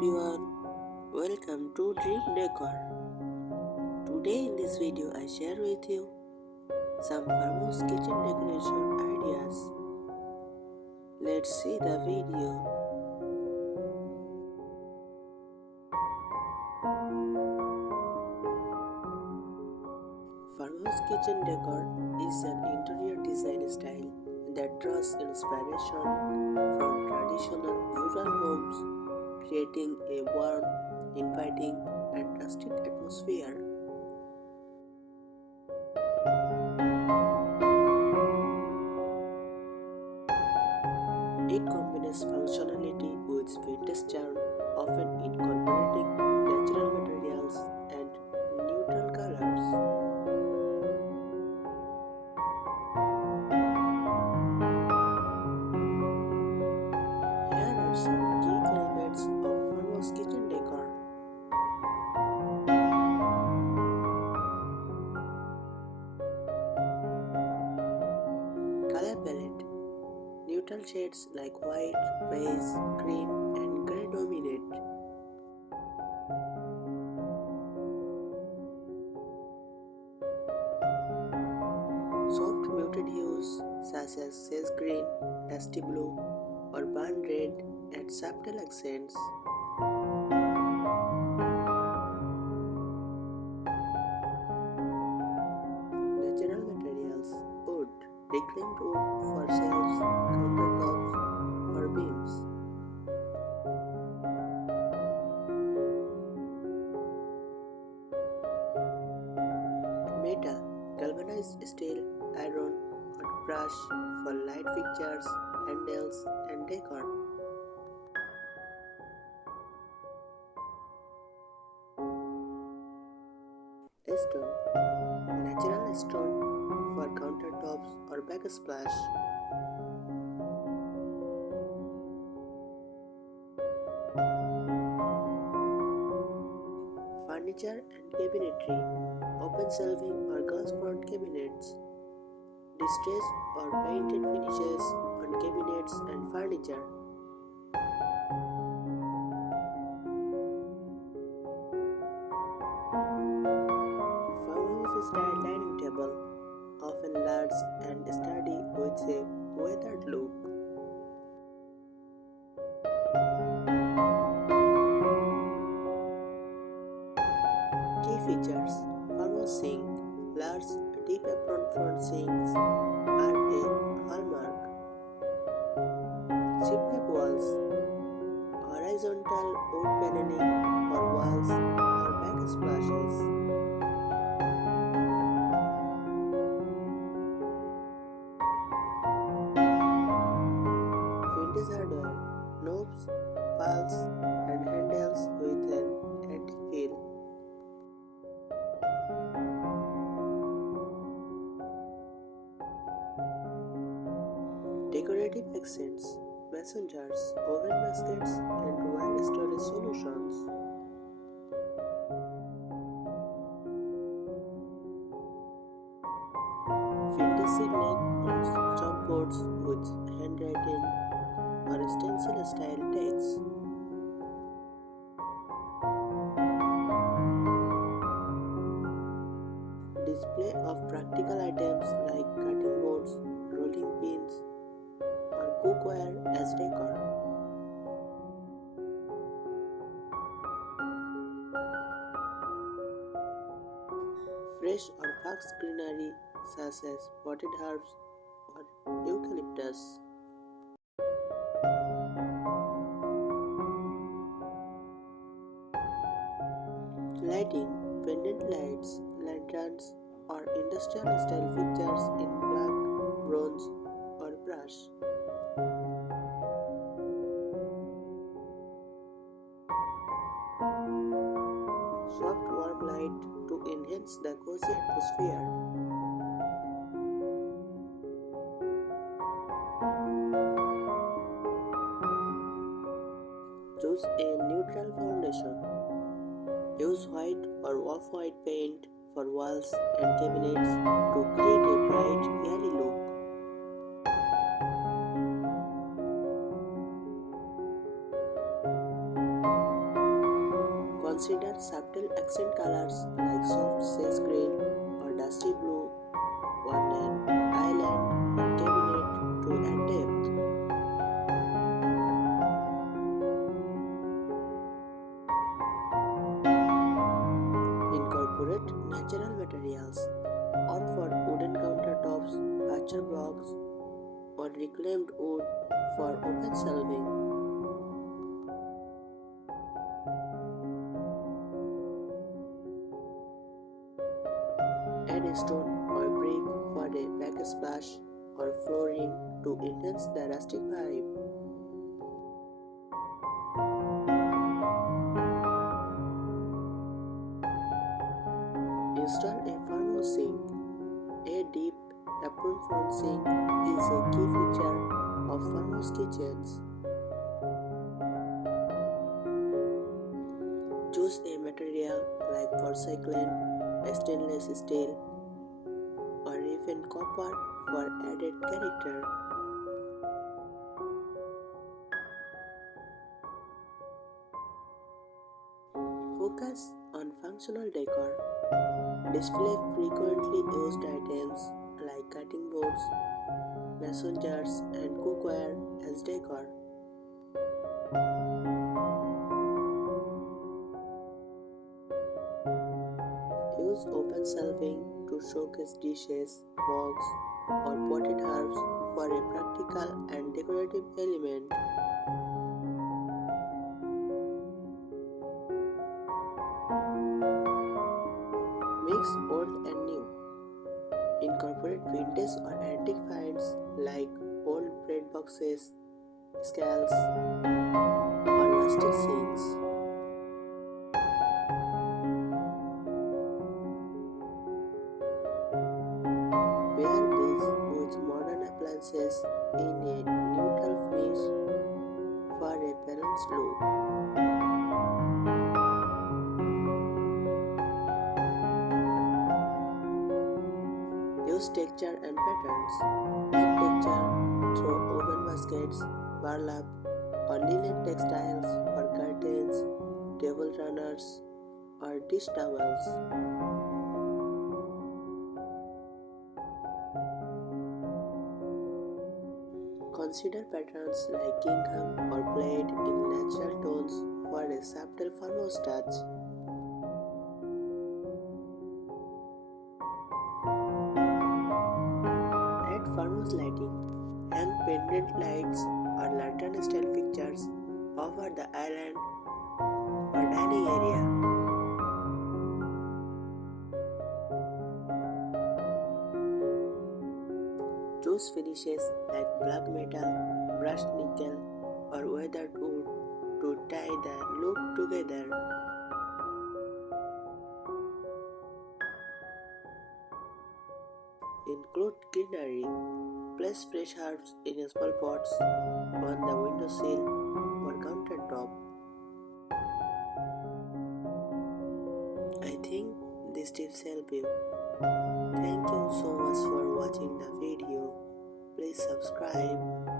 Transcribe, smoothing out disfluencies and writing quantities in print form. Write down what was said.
everyone, welcome to Dream Decor. Today in this video I share with you some farmhouse kitchen decoration ideas. Let's see the video. Farmhouse kitchen decor is an interior design style that draws inspiration from traditional rural homes, creating a warm, inviting, and rustic atmosphere. It combines functionality with vintage charm, often incorporating natural materials and neutral colors. Here are some key elements of farmhouse kitchen decor. Color palette. Neutral shades like white, beige, cream, and grey dominate. Soft muted hues such as sage green, dusty blue, or burnt red add subtle accents. Natural materials: wood, reclaimed wood for shelves, countertops, or beams. Metal, galvanized steel, iron, or brush for light fixtures, handles, and decor. Stone, natural stone for countertops or backsplash. Furniture and cabinetry, open shelving or glass front cabinets. Distressed or painted finishes on cabinets and furniture. Farmhouse style dining table, often large and sturdy with a weathered look. Key features: farmhouse sink, large deep apron front sinks are a hallmark. Shiplap walls, horizontal wood paneling for walls or backsplashes. Vintage hardware, knobs, pulls, and handles with an antique feel. Decorative accents, mason jars, oven baskets, and wide storage solutions. Vintage signet on chalkboards with handwriting or stencil style text. Display of practical items like cutting boards, rolling pins, or cookware as decor. Fresh or fox greenery such as potted herbs or eucalyptus. Lighting, pendant lights, lanterns, or industrial style fixtures in black, bronze, or brush. Soft warm light to enhance the cozy atmosphere. Choose a neutral foundation. Use white or off-white paint for walls and cabinets to create a bright, airy look. Consider subtle accent colors like soft sage green or dusty blue on an island or cabinet to add depth. Incorporate natural materials or for wooden countertops, archer blocks, or reclaimed wood for open shelving. Add a stone or brick for a backsplash or flooring to enhance the rustic vibe. Install a farmhouse sink. A deep apron front sink is a key feature of farmhouse kitchens. Choose a material like porcelain, stainless steel, or even copper for added character. Focus on functional decor. Display frequently used items like cutting boards, mason jars, and cookware as decor. Use open shelving to showcase dishes, mugs, or potted herbs for a practical and decorative element. Mix old and new. Incorporate vintage or antique finds like old bread boxes, scales, or rustic sinks. Pair these with modern appliances in a neutral finish for a balanced look. Use texture and patterns. Add texture through woven baskets, burlap, or linen textiles for curtains, table runners, or dish towels. Consider patterns like gingham or plaid in natural tones for a subtle farmhouse touch. Add farmhouse lighting. Hang pendant lights or lantern style fixtures over the island or dining area. Choose finishes like black metal, brushed nickel, or weathered wood to tie the look together. Include greenery. Place fresh herbs in small pots on the windowsill or countertop. I think these tips help you. Thank you so much for watching the video. Please subscribe.